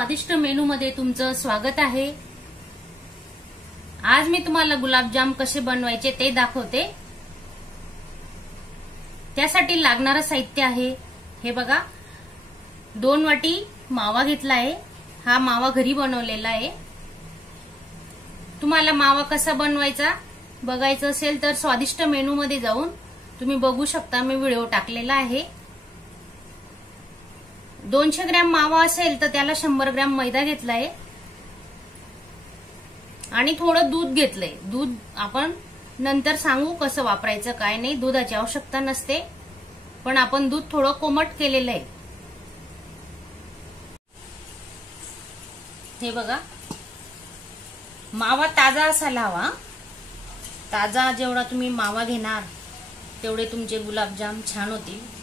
स्वादिष्ट मेनू मध्ये तुमचं स्वागत आहे। आज मी तुम्हाला गुलाबजाम कसे बनवायचे ते दाखवते। त्यासाठी लागणारं साहित्य आहे हे बघा, 2 वाटी मावा घेतला आहे। हा मावा घरी बनवलेला आहे। तुम्हाला मावा कसा बनवायचा बघायचं असेल तर स्वादिष्ट मेनू मध्ये जाऊन तुम्ही बघू शकता, मी व्हिडिओ टाकलेला आहे। 200 ग्रॅम मावा असेल तर त्याला 100 ग्रॅम मैदा घेतलाय आणि थोडं दूध घेतलंय। दूध आपण नंतर सांगू कसं वापरायचं काय नाही, दुधाची आवश्यकता नसते, पण आपण दूध थोडं कोमट केलेलं आहे। हे बघा, मावा ताजा असायला हवा। ताजा जेवढा तुम्ही मावा घेणार तेवढे तुमचे गुलाबजाम छान होतील।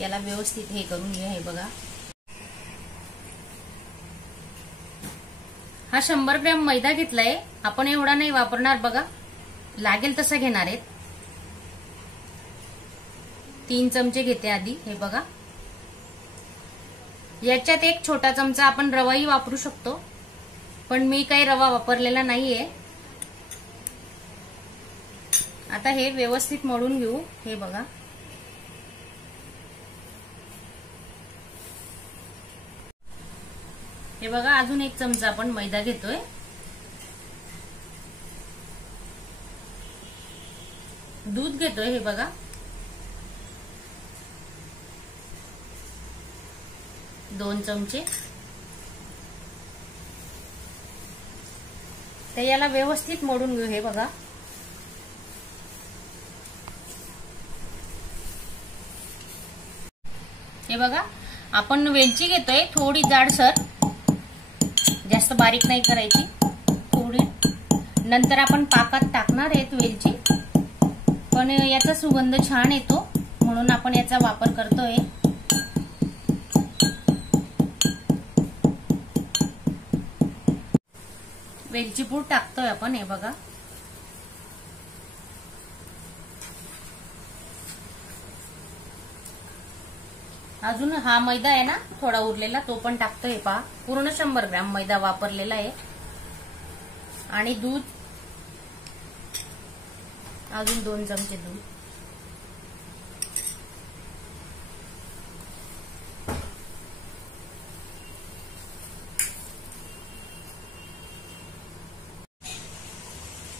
याला व्यवस्थित हे करून घ्या। हे बघा, हा 100 ग्रॅम मैदा घेतलाय। आपण एवढा नाही वापरणार बघा, लागेल तसा घेणार आहेत। 3 चमचे घेते आधी। हे बघा, याच्यात एक छोटा चमचा आपण रवाही वापरू शकतो, पण मी काही रवा वापरलेला नाहीये। आता हे व्यवस्थित मळून घेऊ। हे बघा, हे बघा, अजून 1 चमचा आपण मैदा घेतोय। दूध घेतोय हे बघा, 2 चमचे। तर याला व्यवस्थित मळून घेऊ। हे बघा, हे बघा, आपण वेलची घेतोय थोडी जाडसर, जास्त बारीक नाही करायची, थोडी। नंतर आपण पाकात टाकणार आहेत वेलची, पण याचा सुगंध छान येतो म्हणून आपण याचा वापर करतोय। वेलची पूड टाकतोय आपण। हे बघा, अजून हा मैदा आहे ना थोडा उरलेला, तो पण टाकतोय। पहा, पूर्ण 100 ग्रॅम मैदा वापरलेला आहे। आणि दूध, अजून 2 चमचे दूध।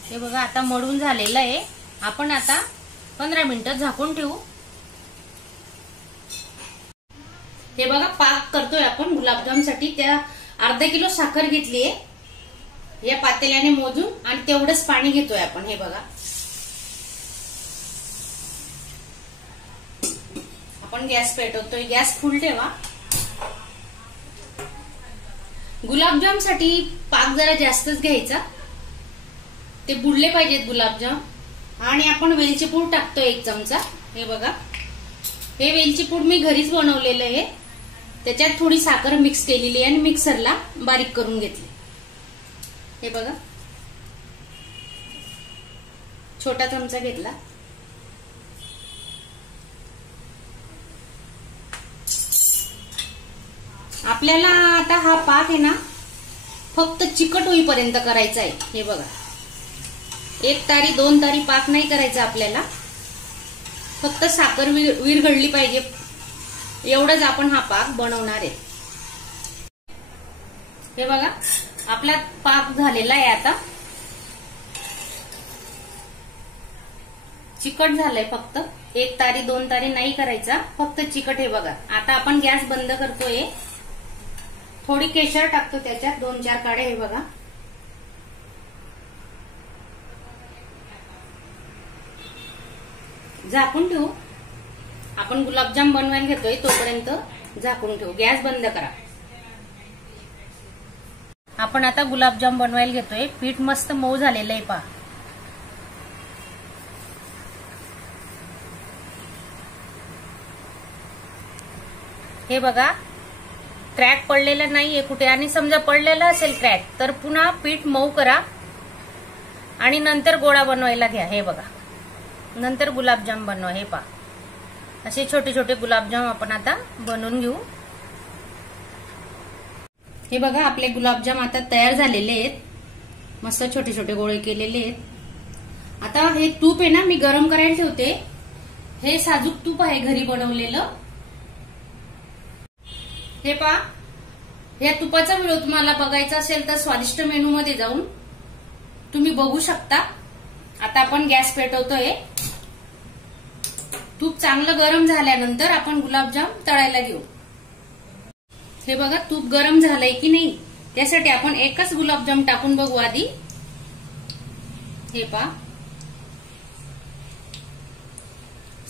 हे बघा, आता मळून झालेलं आहे। आपण आता 15 मिनिटं झाकून ठेवू। हे बघा, पाक करतोय आपण गुलाबजामसाठी। त्या अर्धा किलो साखर घेतलीये या पातेल्याने मोजून, आणि तेवढंच पाणी घेतोय आपण। हे बघा, आपण गॅस पेटवतोय। गॅस फुल ठेवा। गुलाबजामसाठी पाक जरा जास्तच घ्यायचा, ते बुडले पाहिजेत गुलाबजाम। आणि आपण वेलची पूड टाकतोय 1 चमचा। हे बघा, हे वेलची पूड मी घरीच बनवलेलं आहे। त्याच्यात थोडी साखर मिक्स केलेली आहे आणि मिक्सरला बारीक करून घेतली। हे बघा, छोटा चमचा घेतला। आपल्याला आता हा पाक आहे ना फक्त चिकट होईपर्यंत करायचा आहे। हे बघा, 1 तारी 2 तारी पाक नाही करायचा आपल्याला, फक्त साखर विरघळली पाहिजे एवढंच आपण हा पाक बनवणार आहे। हे बघा, आपला पाक झालेला आहे। आता चिकट झालंय, फक्त 1 तारी 2 तारी नाही करायचा, फक्त चिकट। हे बघा, आता आपण गॅस बंद करतोय। थोडी केशर टाकतो त्याच्यात, 2-4 काड्या। हे बघा, झाकून ठेवू। आपण गुलाबजाम बनवायला घेतोय तोपर्यंत झाकून ठेवू। गॅस बंद करा। आपण आता गुलाबजाम बनवायला घेतोय। पीठ मस्त मऊ झालेलं आहे। पहा, हे बघा, क्रॅक पडलेला नाहीये कुठे, आणि समजा पडलेला असेल क्रॅक तर पुन्हा पीठ मऊ करा आणि नंतर गोळा बनवायला घ्या. हे बघा, नंतर गुलाबजाम बनवा. हे पहा, असे छोटे छोटे गुलाबजाम आपण आता बनवून घेऊ. हे बघा, आपले गुलाबजाम आता तयार झालेले आहेत. मस्त छोटे छोटे गोळे केलेले आहेत. आता हे तूप आहे ना, मी गरम करायला ठेवते. हे साजूक तूप आहे घरी बनवलेलं. हे पहा, या तुपाचा व्हिडिओ तुम्हाला बघायचा असेल तर स्वादिष्ट मेनू मध्ये जाऊन तुम्ही बघू शकता. आता आपण गॅस पेटवतोय. तूप चांगलं गरम झाल्यानंतर आपण गुलाबजाम तळायला घेऊ. हे बघा, तूप गरम झालंय की नाही त्यासाठी आपण एकच गुलाबजाम टाकून बघू आधी. हे पहा,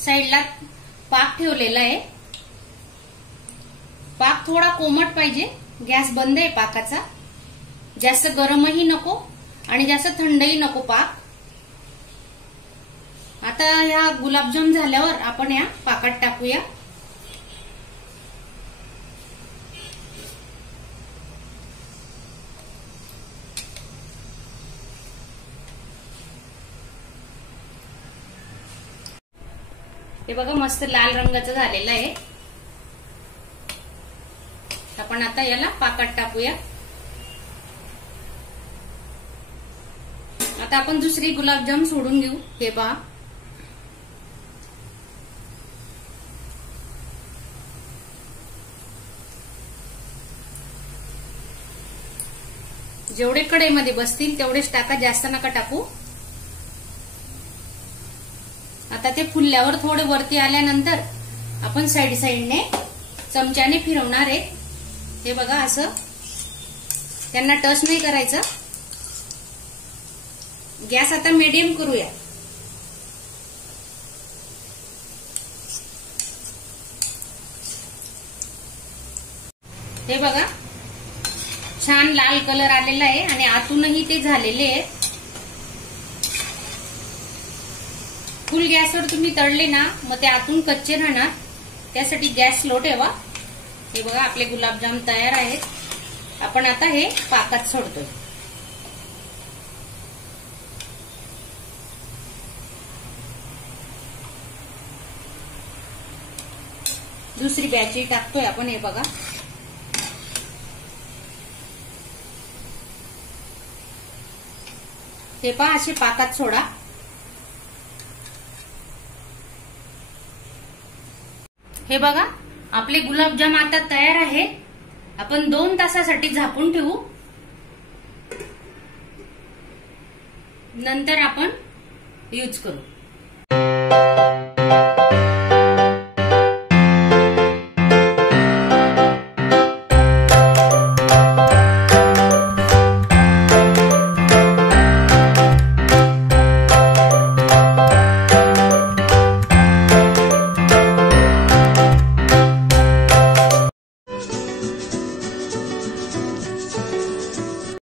साईडला पाक ठेवलेला आहे. पाक थोडा कोमट पाहिजे. गॅस बंद आहे पाकाचा. जास्त गरमही नको आणि जास्त थंडही नको पाक. आता ह्या गुलाबजाम झाल्यावर आपण या पाकात टाकूया. हे बघा, मस्त लाल रंगाचं झालेलं आहे. आपण आता याला पाकात टाकूया. आता आपण दुसरी गुलाबजाम सोडून घेऊ. हे पहा, जेवढे कढईमध्ये बसतील तेवढेच टाका, जास्त नका टाकू. आता ते फुलल्यावर थोडे वरती आल्यानंतर आपण साइड साइडने चमच्याने फिरवणार आहे. हे बघा, असं त्यांना टच नाही करायचं. गॅस आता मीडियम करूया. हे बघा, छान लाल कलर आलेला आहे आणि आतूनही ते झालेले आहेत. फुल गॅसवर तुम्ही तळले ना मग ते आतून कच्चे राहणार. त्यासाठी गॅस स्लो ठेवा. हे बघा, आपले गुलाबजाम तयार आहेत. आपण आता हे पाकात सोडतोय. दुसरी बॅचही टाकतोय आपण. हे बघा, हे पहा, असे पाकात सोडा. हे बघा, आपले गुलाबजाम आता तयार आहे. आपण 2 तासासाठी झाकून ठेवू. नंतर आपण यूज करू.